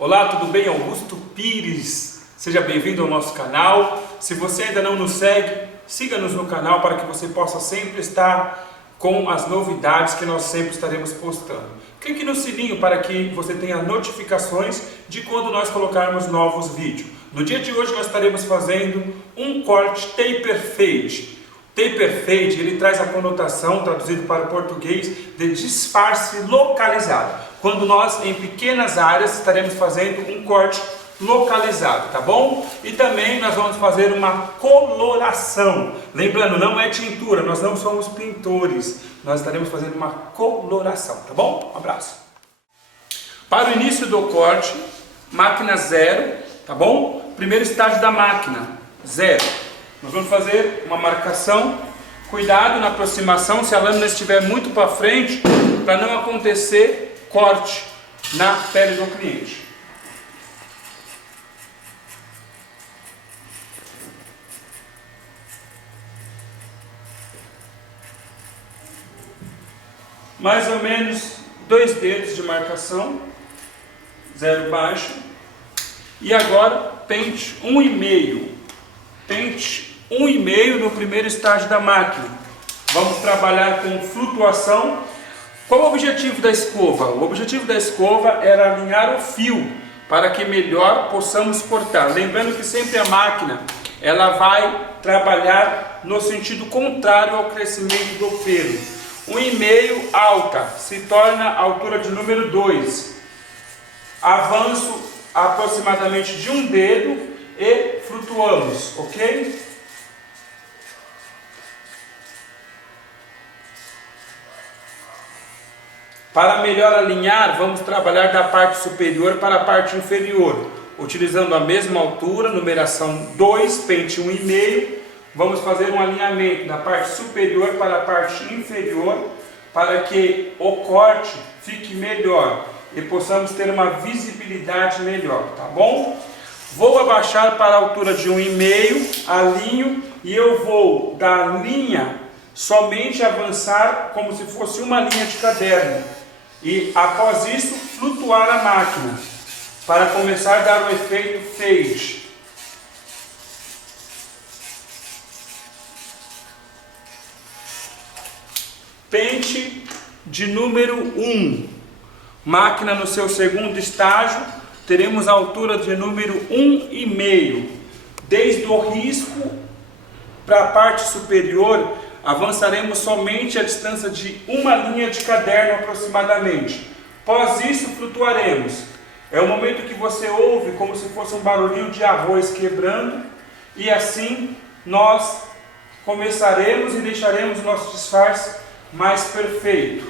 Olá, tudo bem? Augusto Pires, seja bem-vindo ao nosso canal. Se você ainda não nos segue, siga-nos no canal para que você possa sempre estar com as novidades que nós sempre estaremos postando. Clique no sininho para que você tenha notificações de quando nós colocarmos novos vídeos. No dia de hoje nós estaremos fazendo um corte taper fade. Taper fade, ele traz a conotação, traduzido para o português, de disfarce localizado. Quando nós, em pequenas áreas, estaremos fazendo um corte localizado, tá bom? E também nós vamos fazer uma coloração. Lembrando, não é tintura, nós não somos pintores. Nós estaremos fazendo uma coloração, tá bom? Um abraço. Para o início do corte, máquina 0, tá bom? Primeiro estágio da máquina, 0. Nós vamos fazer uma marcação. Cuidado na aproximação, se a lâmina estiver muito para frente, para não acontecer corte na pele do cliente. Mais ou menos 2 dedos de marcação, 0 baixo. E agora pente 1,5. Pente 1,5 no primeiro estágio da máquina. Vamos trabalhar com flutuação. Qual o objetivo da escova? O objetivo da escova era alinhar o fio para que melhor possamos cortar. Lembrando que sempre a máquina ela vai trabalhar no sentido contrário ao crescimento do pelo. 1,5 alta se torna a altura de número 2. Avanço aproximadamente de 1 dedo e flutuamos, ok? Para melhor alinhar, vamos trabalhar da parte superior para a parte inferior, utilizando a mesma altura, numeração 2, pente 1,5. Vamos fazer um alinhamento da parte superior para a parte inferior, para que o corte fique melhor e possamos ter uma visibilidade melhor, tá bom? Vou abaixar para a altura de 1,5, alinho e eu vou da linha somente avançar como se fosse uma linha de caderno. E após isso, flutuar a máquina, para começar a dar o efeito fade. Pente de número 1. Máquina no seu segundo estágio, teremos a altura de número 1,5. Desde o risco para a parte superior, avançaremos somente a distância de uma linha de caderno aproximadamente. Após isso, flutuaremos. É o momento que você ouve como se fosse um barulhinho de arroz quebrando. E assim nós começaremos e deixaremos o nosso disfarce mais perfeito.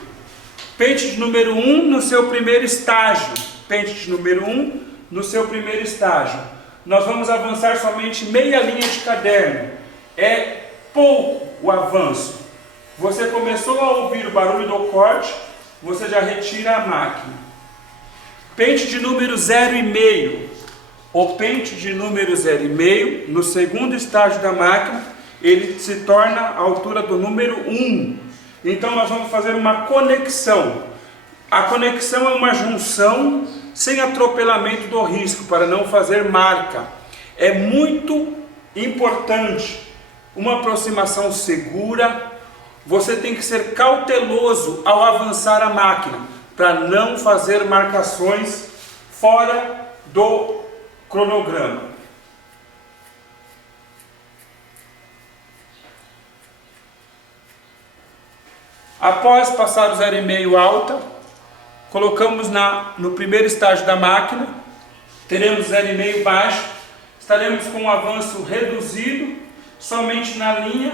Pente de número 1 no seu primeiro estágio. Pente de número 1 no seu primeiro estágio. Nós vamos avançar somente meia linha de caderno. É pouco o avanço. Você começou a ouvir o barulho do corte, você já retira a máquina. Pente de número 0,5. O pente de número 0,5, no segundo estágio da máquina, ele se torna a altura do número 1. Então nós vamos fazer uma conexão. A conexão é uma junção sem atropelamento do risco, para não fazer marca. É muito importante. Uma aproximação segura. Você tem que ser cauteloso ao avançar a máquina, para não fazer marcações fora do cronograma. Após passar o 0,5 alta, colocamos no primeiro estágio da máquina, teremos 0,5 baixo, estaremos com um avanço reduzido, somente na linha,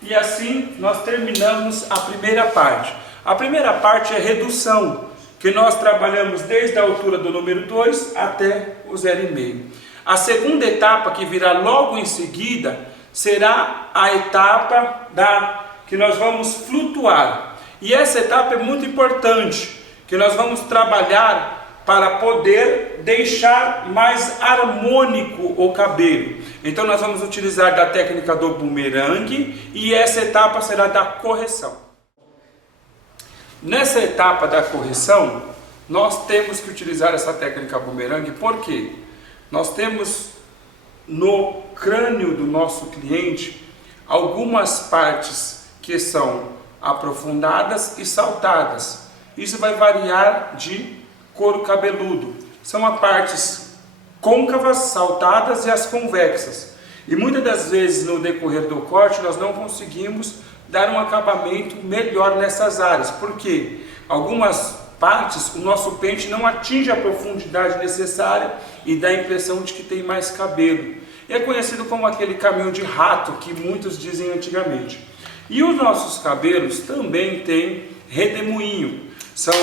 e assim nós terminamos a primeira parte. A primeira parte é redução, que nós trabalhamos desde a altura do número 2 até o 0,5. A segunda etapa, que virá logo em seguida, será a etapa que nós vamos flutuar. E essa etapa é muito importante, que nós vamos trabalhar para poder deixar mais harmônico o cabelo. Então nós vamos utilizar da técnica do bumerangue e essa etapa será da correção. Nessa etapa da correção, nós temos que utilizar essa técnica bumerangue, porque nós temos no crânio do nosso cliente algumas partes que são aprofundadas e saltadas. Isso vai variar de couro cabeludo. São as partes côncavas, saltadas e as convexas. E muitas das vezes no decorrer do corte nós não conseguimos dar um acabamento melhor nessas áreas. Porque algumas partes o nosso pente não atinge a profundidade necessária e dá a impressão de que tem mais cabelo. E é conhecido como aquele caminho de rato que muitos dizem antigamente. E os nossos cabelos também têm redemoinho. São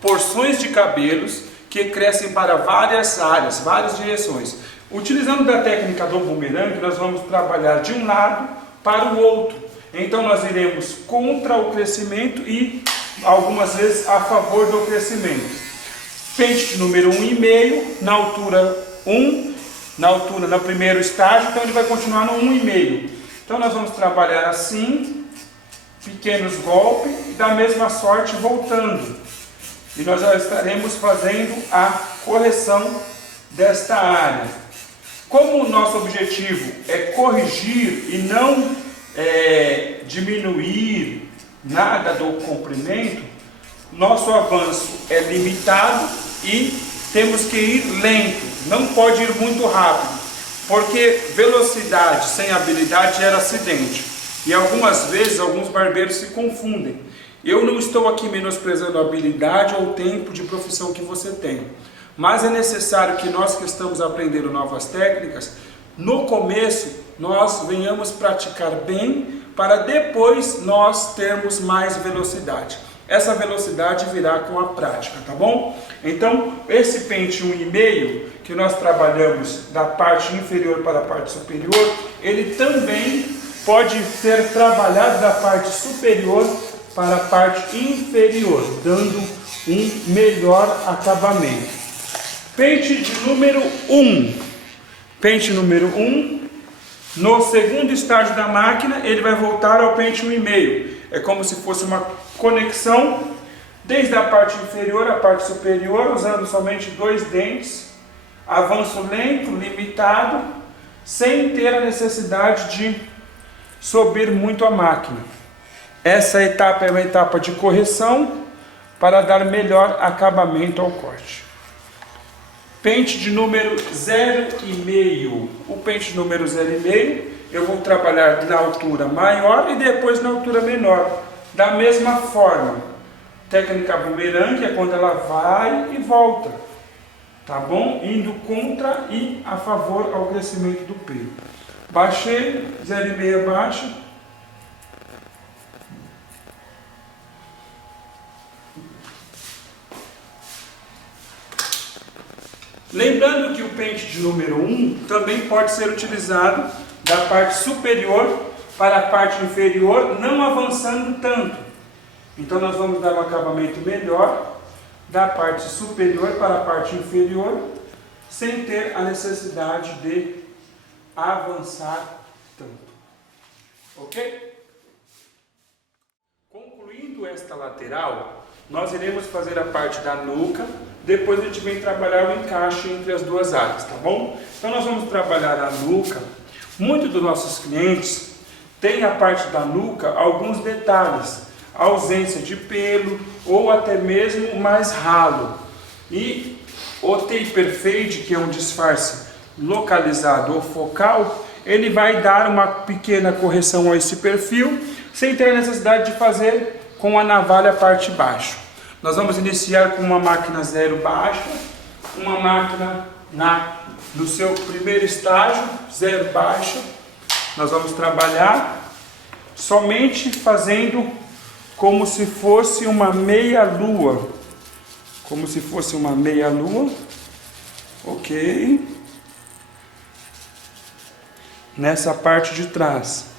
porções de cabelos que crescem para várias áreas, várias direções. Utilizando da técnica do bumerangue, nós vamos trabalhar de um lado para o outro. Então nós iremos contra o crescimento e algumas vezes a favor do crescimento. Pente de número 1,5, na altura 1, no primeiro estágio, então ele vai continuar no 1,5. Então nós vamos trabalhar assim, pequenos golpes, e da mesma sorte voltando. E nós já estaremos fazendo a correção desta área. Como o nosso objetivo é corrigir e não diminuir nada do comprimento, nosso avanço é limitado e temos que ir lento, não pode ir muito rápido, porque velocidade sem habilidade gera acidente. E algumas vezes alguns barbeiros se confundem. Eu não estou aqui menosprezando a habilidade ou o tempo de profissão que você tem, mas é necessário que nós que estamos aprendendo novas técnicas, no começo nós venhamos praticar bem, para depois nós termos mais velocidade. Essa velocidade virá com a prática, tá bom? Então, esse pente 1,5 que nós trabalhamos da parte inferior para a parte superior, ele também pode ser trabalhado da parte superior para a parte inferior, dando um melhor acabamento. Pente de número 1. Pente número 1. No segundo estágio da máquina, ele vai voltar ao pente 1,5. É como se fosse uma conexão desde a parte inferior à parte superior, usando somente 2 dentes. Avanço lento, limitado, sem ter a necessidade de subir muito a máquina. Essa etapa é uma etapa de correção para dar melhor acabamento ao corte. Pente de número 0,5. O pente número 0,5 eu vou trabalhar na altura maior e depois na altura menor. Da mesma forma, técnica bumerangue é quando ela vai e volta, tá bom? Indo contra e a favor ao crescimento do pelo. Baixei, 0,5 baixa. Lembrando que o pente de número 1 também pode ser utilizado da parte superior para a parte inferior, não avançando tanto. Então nós vamos dar um acabamento melhor da parte superior para a parte inferior, sem ter a necessidade de avançar tanto. Ok? Concluindo esta lateral, nós iremos fazer a parte da nuca. Depois a gente vem trabalhar o encaixe entre as duas áreas, tá bom? Então nós vamos trabalhar a nuca. Muitos dos nossos clientes têm a parte da nuca alguns detalhes, ausência de pelo ou até mesmo mais ralo. E o taper fade, que é um disfarce localizado ou focal, ele vai dar uma pequena correção a esse perfil, sem ter a necessidade de fazer com a navalha a parte baixa. Nós vamos iniciar com uma máquina 0 baixa, uma máquina no seu primeiro estágio, 0 baixa. Nós vamos trabalhar somente fazendo como se fosse uma meia-lua. Como se fosse uma meia-lua. Ok. Nessa parte de trás.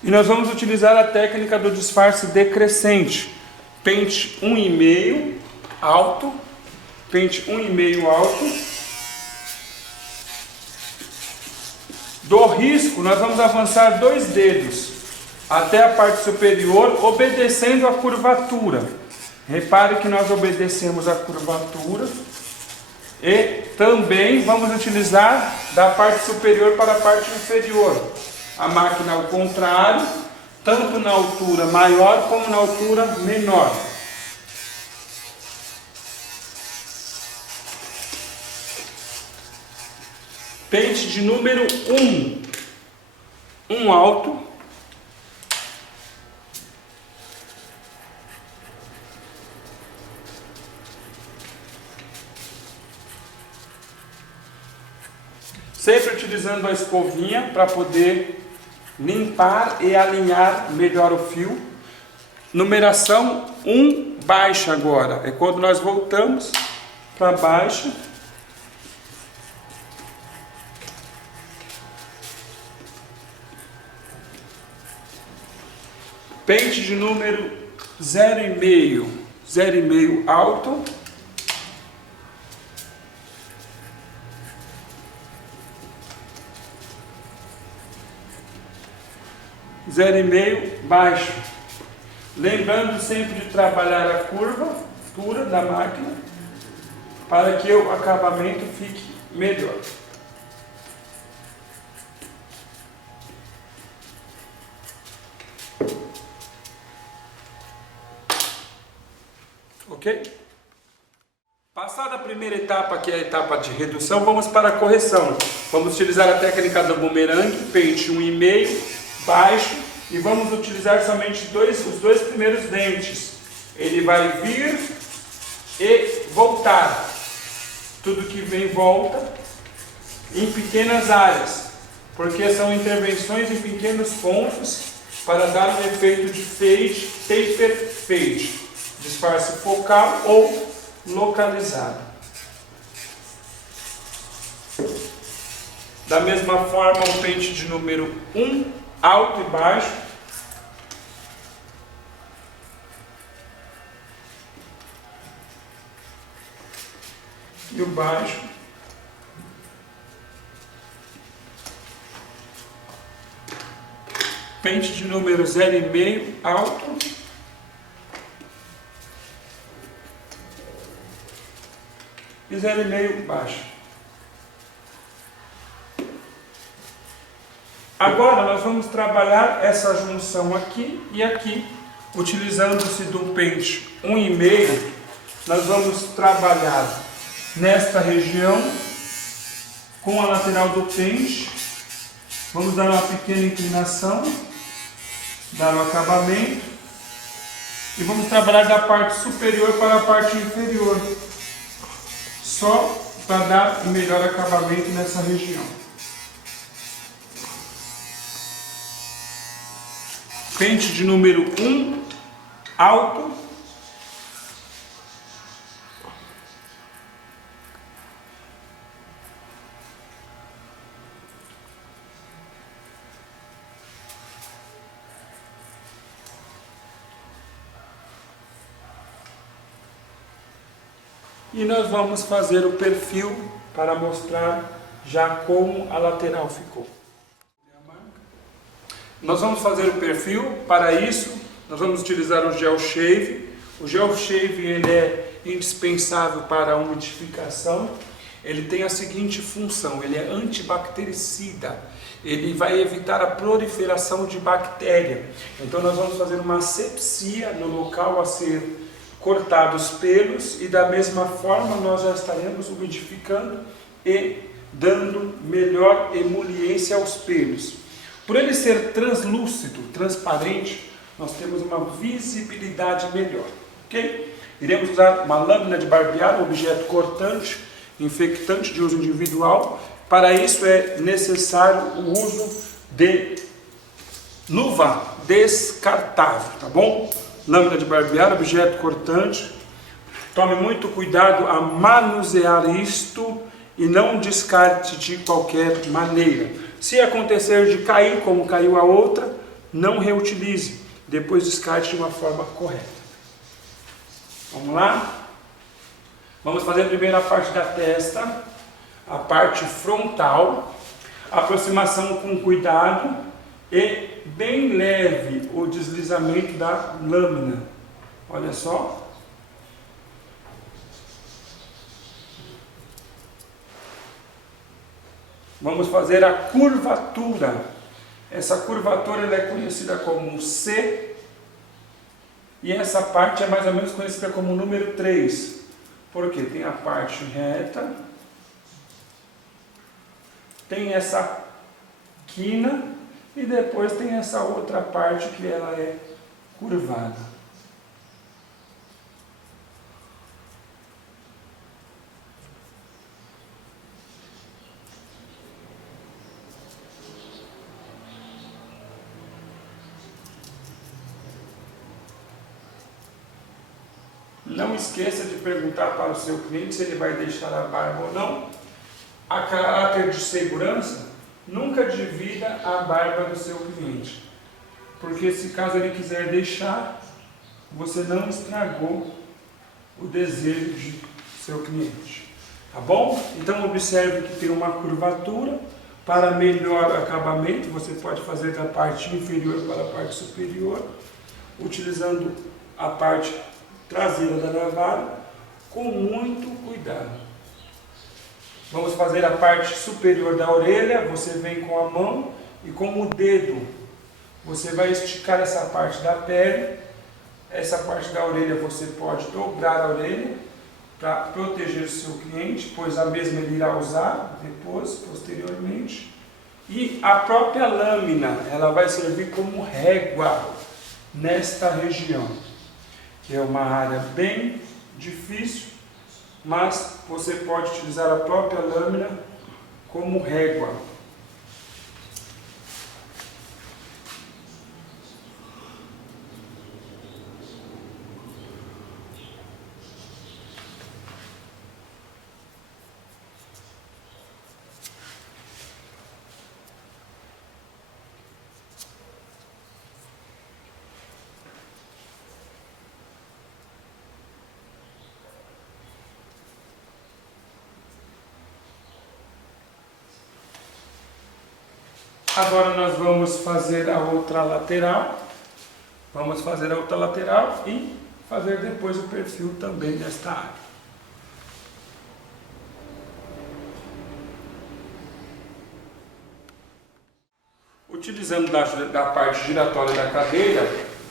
E nós vamos utilizar a técnica do disfarce decrescente. Pente 1,5 alto, pente 1,5 alto. Do risco, nós vamos avançar 2 dedos. até a parte superior, obedecendo a curvatura. Repare que nós obedecemos a curvatura e também vamos utilizar da parte superior para a parte inferior. A máquina ao contrário, tanto na altura maior como na altura menor. Pente de número 1, um alto, sempre utilizando a escovinha para poder limpar e alinhar melhor o fio. Numeração 1 baixa agora, é quando nós voltamos para baixo. Pente de número 0,5, 0,5 alto. Zero e meio baixo. Lembrando sempre de trabalhar a curvatura da máquina para que o acabamento fique melhor. Ok? Passada a primeira etapa, que é a etapa de redução, vamos para a correção. Vamos utilizar a técnica do bumerangue, pente 1,5 baixo, e vamos utilizar somente os dois primeiros dentes. Ele vai vir e voltar. Tudo que vem volta em pequenas áreas, porque são intervenções em pequenos pontos para dar um efeito de fade, taper fade, disfarce focal ou localizado. Da mesma forma, o pente de número 1, alto e baixo. E o baixo. Pente de número 0,5, alto. E 0,5 baixo. Agora nós vamos trabalhar essa junção aqui e aqui, utilizando-se do pente 1,5, nós vamos trabalhar nesta região com a lateral do pente, vamos dar uma pequena inclinação, dar o acabamento e vamos trabalhar da parte superior para a parte inferior, só para dar o melhor acabamento nessa região. Pente de número 1, alto. E nós vamos fazer o perfil para mostrar já como a lateral ficou. Nós vamos fazer o perfil. Para isso, nós vamos utilizar o gel shave. O gel shave ele é indispensável para a umidificação. Ele tem a seguinte função: ele é antibactericida. Ele vai evitar a proliferação de bactéria. Então nós vamos fazer uma asepsia no local a ser cortados os pelos e da mesma forma nós já estaremos umidificando e dando melhor emoliência aos pelos. Por ele ser translúcido, transparente, nós temos uma visibilidade melhor, ok? Iremos usar uma lâmina de barbear, um objeto cortante, infectante de uso individual. Para isso é necessário o uso de luva descartável, tá bom? Lâmina de barbear, objeto cortante. Tome muito cuidado a manusear isto e não descarte de qualquer maneira. Se acontecer de cair, como caiu a outra, não reutilize. Depois descarte de uma forma correta. Vamos lá? Vamos fazer primeiro a parte da testa, a parte frontal. Aproximação com cuidado e bem leve o deslizamento da lâmina. Olha só. Vamos fazer a curvatura. Essa curvatura ela é conhecida como C. E essa parte é mais ou menos conhecida como número 3. Porque tem a parte reta. Tem essa quina. E depois tem essa outra parte que ela é curvada. Não esqueça de perguntar para o seu cliente se ele vai deixar a barba ou não. A caráter de segurança, nunca divida a barba do seu cliente. Porque se caso ele quiser deixar, você não estragou o desejo de seu cliente. Tá bom? Então observe que tem uma curvatura. Para melhor acabamento, você pode fazer da parte inferior para a parte superior, utilizando a parte traseira da navalha com muito cuidado. Vamos fazer a parte superior da orelha. Você vem com a mão e com o dedo você vai esticar essa parte da pele. Essa parte da orelha você pode dobrar a orelha para proteger o seu cliente, pois a mesma ele irá usar depois, posteriormente. E a própria lâmina, ela vai servir como régua nesta região, que é uma área bem difícil, mas você pode utilizar a própria lâmina como régua. Agora nós vamos fazer a outra lateral. Vamos fazer a outra lateral e fazer depois o perfil também desta área. Utilizando da parte giratória da cadeira,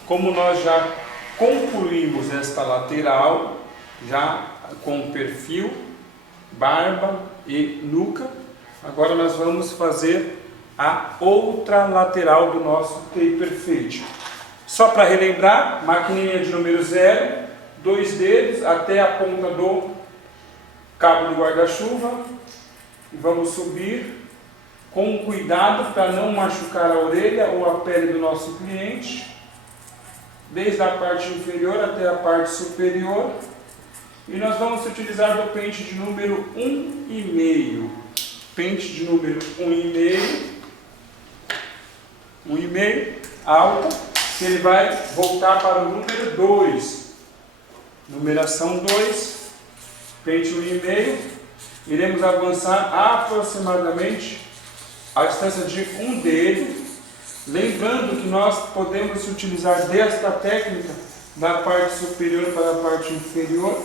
como nós já concluímos esta lateral, já com perfil, barba e nuca, agora nós vamos fazer a outra lateral do nosso taper fade. Só para relembrar, maquininha de número 0, 2 dedos até a ponta do cabo do guarda-chuva. E vamos subir com cuidado para não machucar a orelha ou a pele do nosso cliente, desde a parte inferior até a parte superior. E nós vamos utilizar do pente de número 1,5. Pente de número 1,5. 1,5 alta, que ele vai voltar para o número 2. Numeração 2, pente 1,5. Iremos avançar aproximadamente a distância de um dedo. Lembrando que nós podemos utilizar desta técnica da parte superior para a parte inferior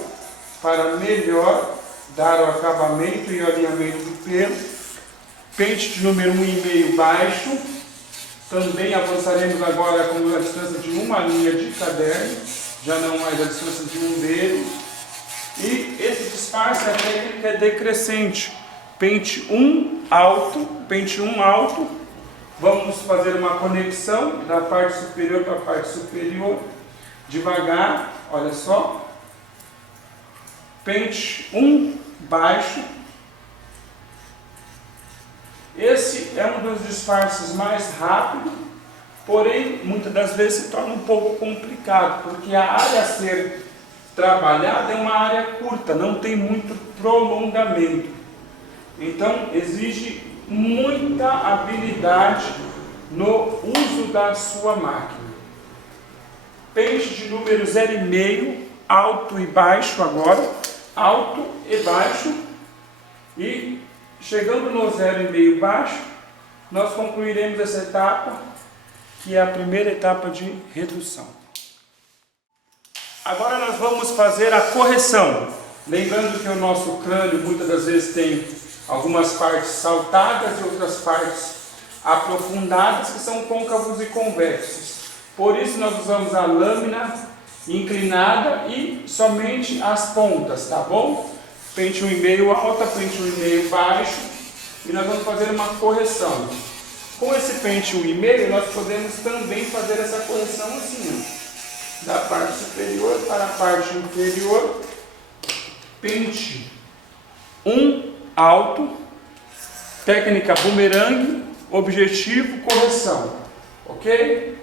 para melhor dar o acabamento e o alinhamento do pelo. Pente de número 1,5 baixo. Também avançaremos agora com a distância de uma linha de caderno, já não mais a distância de um dedo. E esse disfarce, a técnica é decrescente. Pente 1 alto, pente 1 alto. Vamos fazer uma conexão da parte superior para a parte superior. Devagar, olha só. Pente 1 baixo. Esse é um dos disfarces mais rápidos, porém, muitas das vezes se torna um pouco complicado, porque a área a ser trabalhada é uma área curta, não tem muito prolongamento. Então, exige muita habilidade no uso da sua máquina. Pente de número 0,5, alto e baixo agora, alto e baixo, e chegando no 0,5 baixo, nós concluiremos essa etapa que é a primeira etapa de redução. Agora nós vamos fazer a correção. Lembrando que o nosso crânio muitas das vezes tem algumas partes saltadas e outras partes aprofundadas que são côncavos e convexos. Por isso nós usamos a lâmina inclinada e somente as pontas, tá bom? Pente 1,5 alta, pente 1,5 baixo, e nós vamos fazer uma correção. Com esse pente 1,5 nós podemos também fazer essa correção assim, ó, da parte superior para a parte inferior, pente 1 alto, técnica bumerangue, objetivo, correção, ok?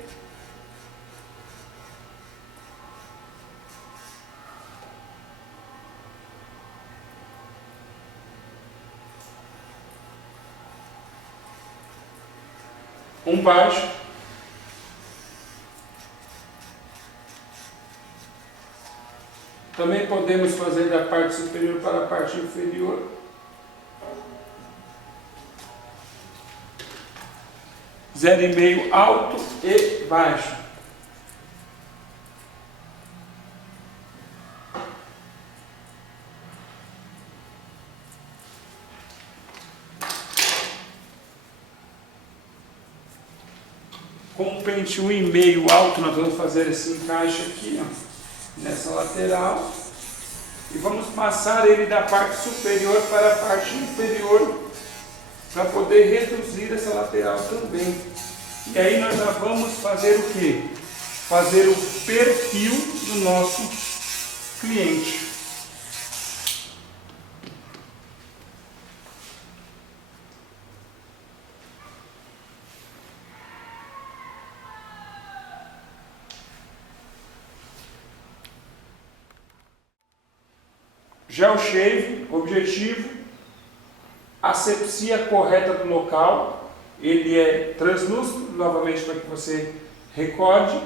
Um baixo, também podemos fazer da parte superior para a parte inferior, zero e meio alto e baixo. Com o pente 1,5 alto, nós vamos fazer esse encaixe aqui, ó, nessa lateral, e vamos passar ele da parte superior para a parte inferior, para poder reduzir essa lateral também. E aí nós já vamos fazer o que? Fazer o perfil do nosso cliente. Gel shave, objetivo, asepsia correta do local, ele é translúcido, novamente para que você recorde,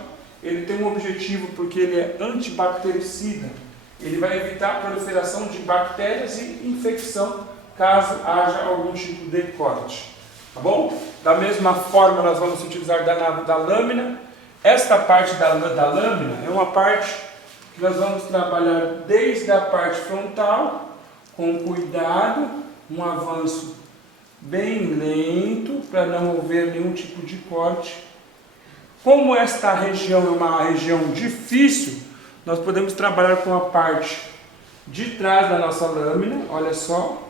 ele tem um objetivo porque ele é antibactericida, ele vai evitar a proliferação de bactérias e infecção caso haja algum tipo de corte, tá bom? Da mesma forma nós vamos utilizar da lâmina. Esta parte da lâmina é uma parte que nós vamos trabalhar desde a parte frontal, com cuidado, um avanço bem lento, para não haver nenhum tipo de corte. Como esta região é uma região difícil, nós podemos trabalhar com a parte de trás da nossa lâmina, olha só,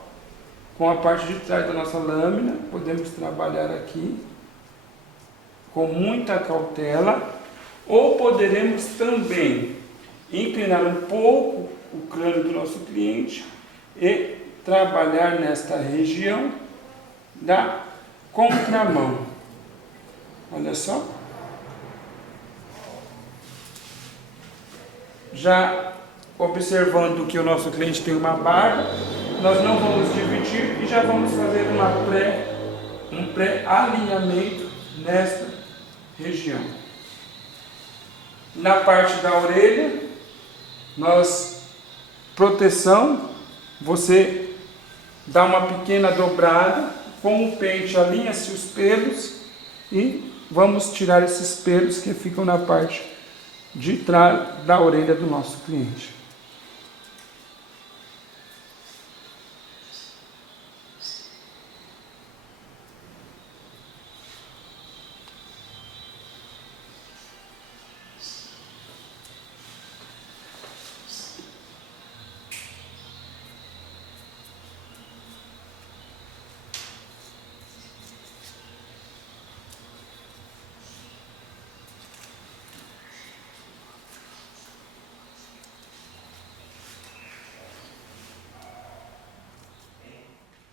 com a parte de trás da nossa lâmina, podemos trabalhar aqui, com muita cautela, ou poderemos também inclinar um pouco o crânio do nosso cliente e trabalhar nesta região da contramão. Olha só. Já observando que o nosso cliente tem uma barba, nós não vamos dividir e já vamos fazer um pré-alinhamento nesta região. Na parte da orelha, proteção, você dá uma pequena dobrada, com o pente alinha-se os pelos e vamos tirar esses pelos que ficam na parte de trás da orelha do nosso cliente.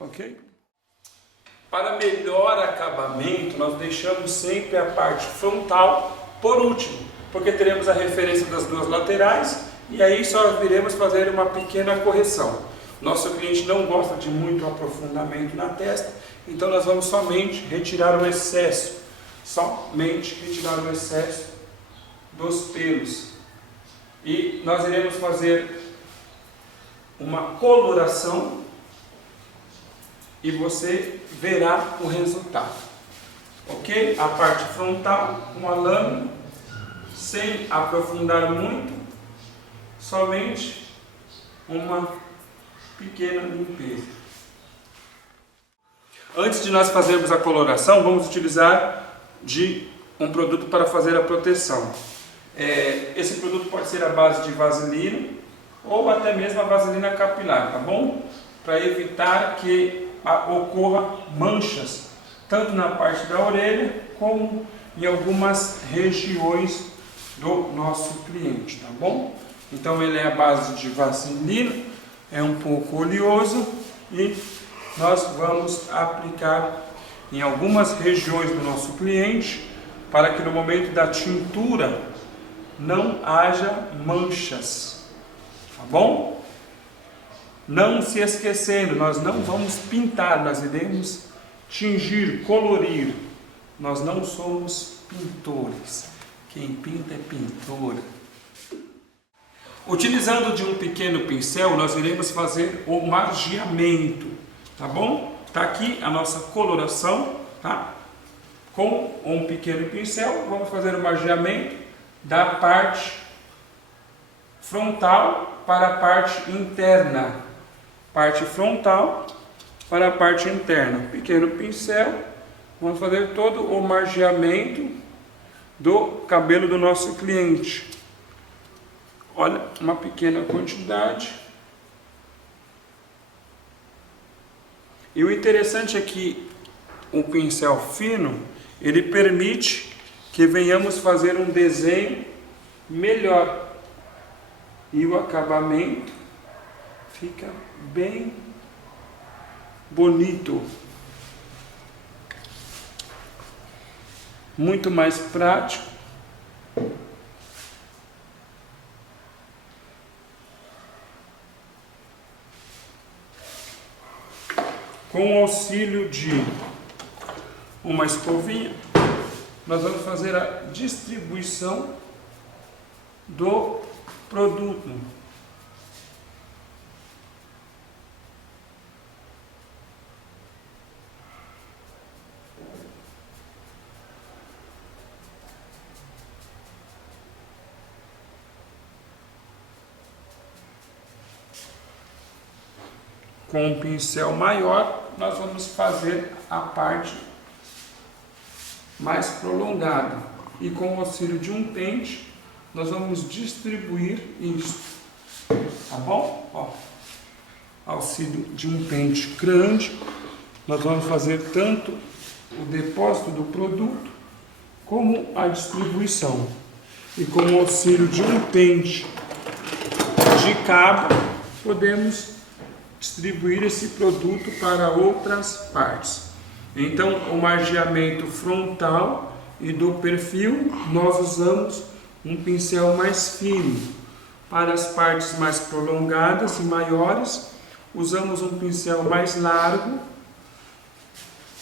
Ok? Para melhor acabamento, nós deixamos sempre a parte frontal por último, porque teremos a referência das duas laterais e aí só viremos fazer uma pequena correção. Nosso cliente não gosta de muito aprofundamento na testa, então nós vamos somente retirar o excesso, dos pelos. E nós iremos fazer uma coloração e você verá o resultado. ok? A parte frontal com a lâmina, sem aprofundar muito, somente uma pequena limpeza. Antes de nós fazermos a coloração, vamos utilizar de um produto para fazer a proteção. Esse produto pode ser a base de vaselina ou até mesmo a vaselina capilar, tá bom? Para evitar que ocorra manchas, tanto na parte da orelha como em algumas regiões do nosso cliente, tá bom? Então ele é a base de vaselina, é um pouco oleoso e nós vamos aplicar em algumas regiões do nosso cliente para que no momento da tintura não haja manchas, tá bom? Não se esquecendo, nós não vamos pintar, nós iremos tingir, colorir. Nós não somos pintores. Quem pinta é pintora. Utilizando de um pequeno pincel, nós iremos fazer o margeamento, tá bom? Tá aqui a nossa coloração, tá? Com um pequeno pincel, vamos fazer o margeamento da parte frontal para a parte interna. Parte frontal para a parte interna. Pequeno pincel, vamos fazer todo o margeamento do cabelo do nosso cliente. Olha, uma pequena quantidade. E o interessante é que o pincel fino, ele permite que venhamos fazer um desenho melhor. E o acabamento fica bem bonito. Muito mais prático. Com o auxílio de uma escovinha, nós vamos fazer a distribuição do produto. Com um pincel maior, nós vamos fazer a parte mais prolongada. E com o auxílio de um pente, nós vamos distribuir isso. Tá bom? Ó, auxílio de um pente grande, nós vamos fazer tanto o depósito do produto, como a distribuição. E com o auxílio de um pente de cabo, podemos distribuir esse produto para outras partes. Então, o margeamento frontal e do perfil, nós usamos um pincel mais fino. Para as partes mais prolongadas e maiores, usamos um pincel mais largo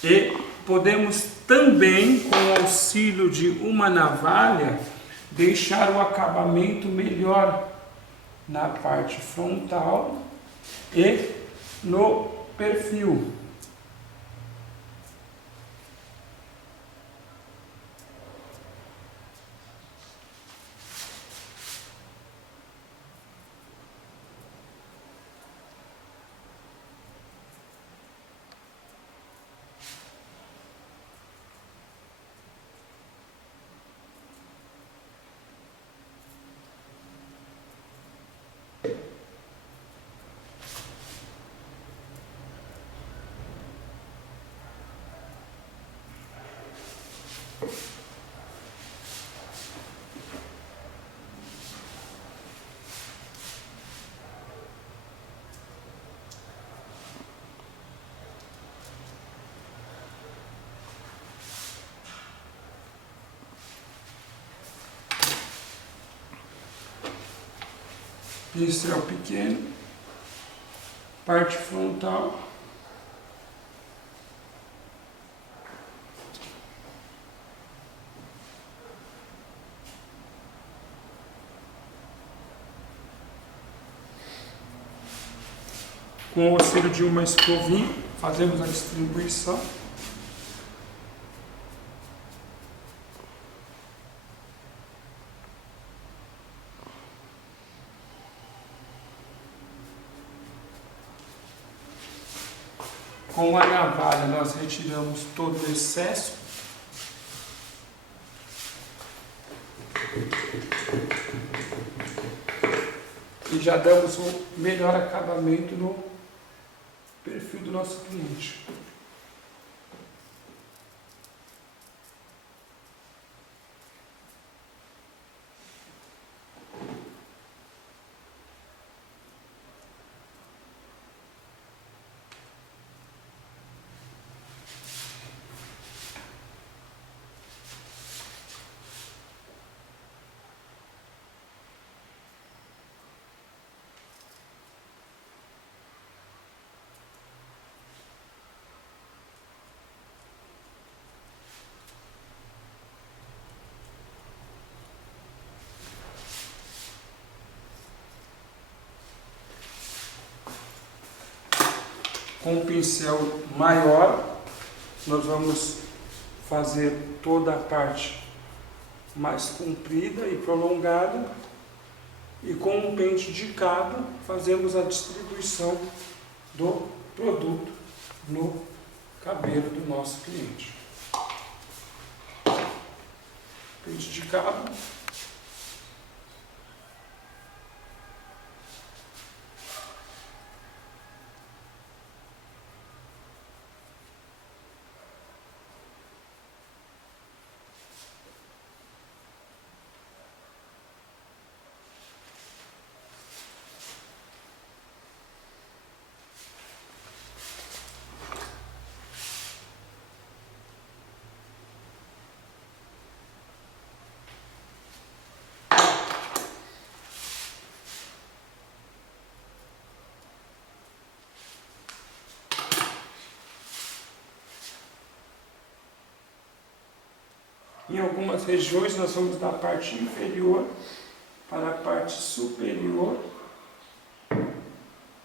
e podemos também, com o auxílio de uma navalha, deixar o acabamento melhor na parte frontal e no perfil. Pincel pequeno, parte frontal. Com o auxílio de uma escovinha, fazemos a distribuição. Com a navalha nós retiramos todo o excesso. E já damos um melhor acabamento no perfil do nosso cliente. Com um pincel maior, nós vamos fazer toda a parte mais comprida e prolongada, e com um pente de cabo fazemos a distribuição do produto no cabelo do nosso cliente. Pente de cabo. Em algumas regiões nós vamos da parte inferior para a parte superior,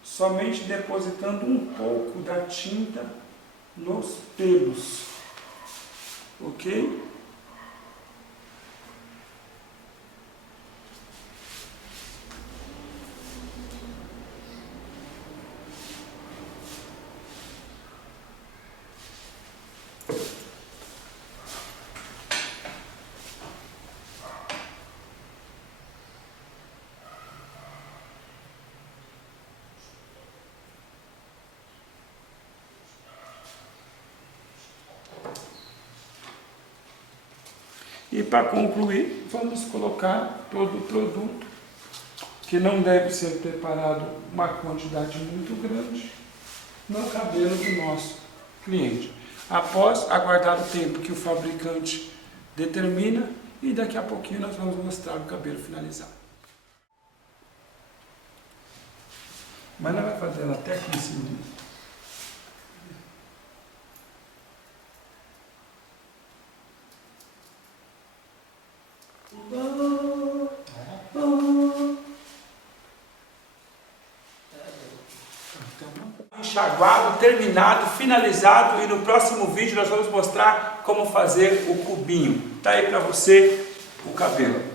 somente depositando um pouco da tinta nos pelos, ok? E para concluir, vamos colocar todo o produto, que não deve ser preparado uma quantidade muito grande, no cabelo do nosso cliente. Após aguardar o tempo que o fabricante determina, e daqui a pouquinho nós vamos mostrar o cabelo finalizado. Mas não vai fazer ela até aqui em cima. Enxaguado, terminado, finalizado, e no próximo vídeo nós vamos mostrar como fazer o cubinho. Tá aí para você o cabelo.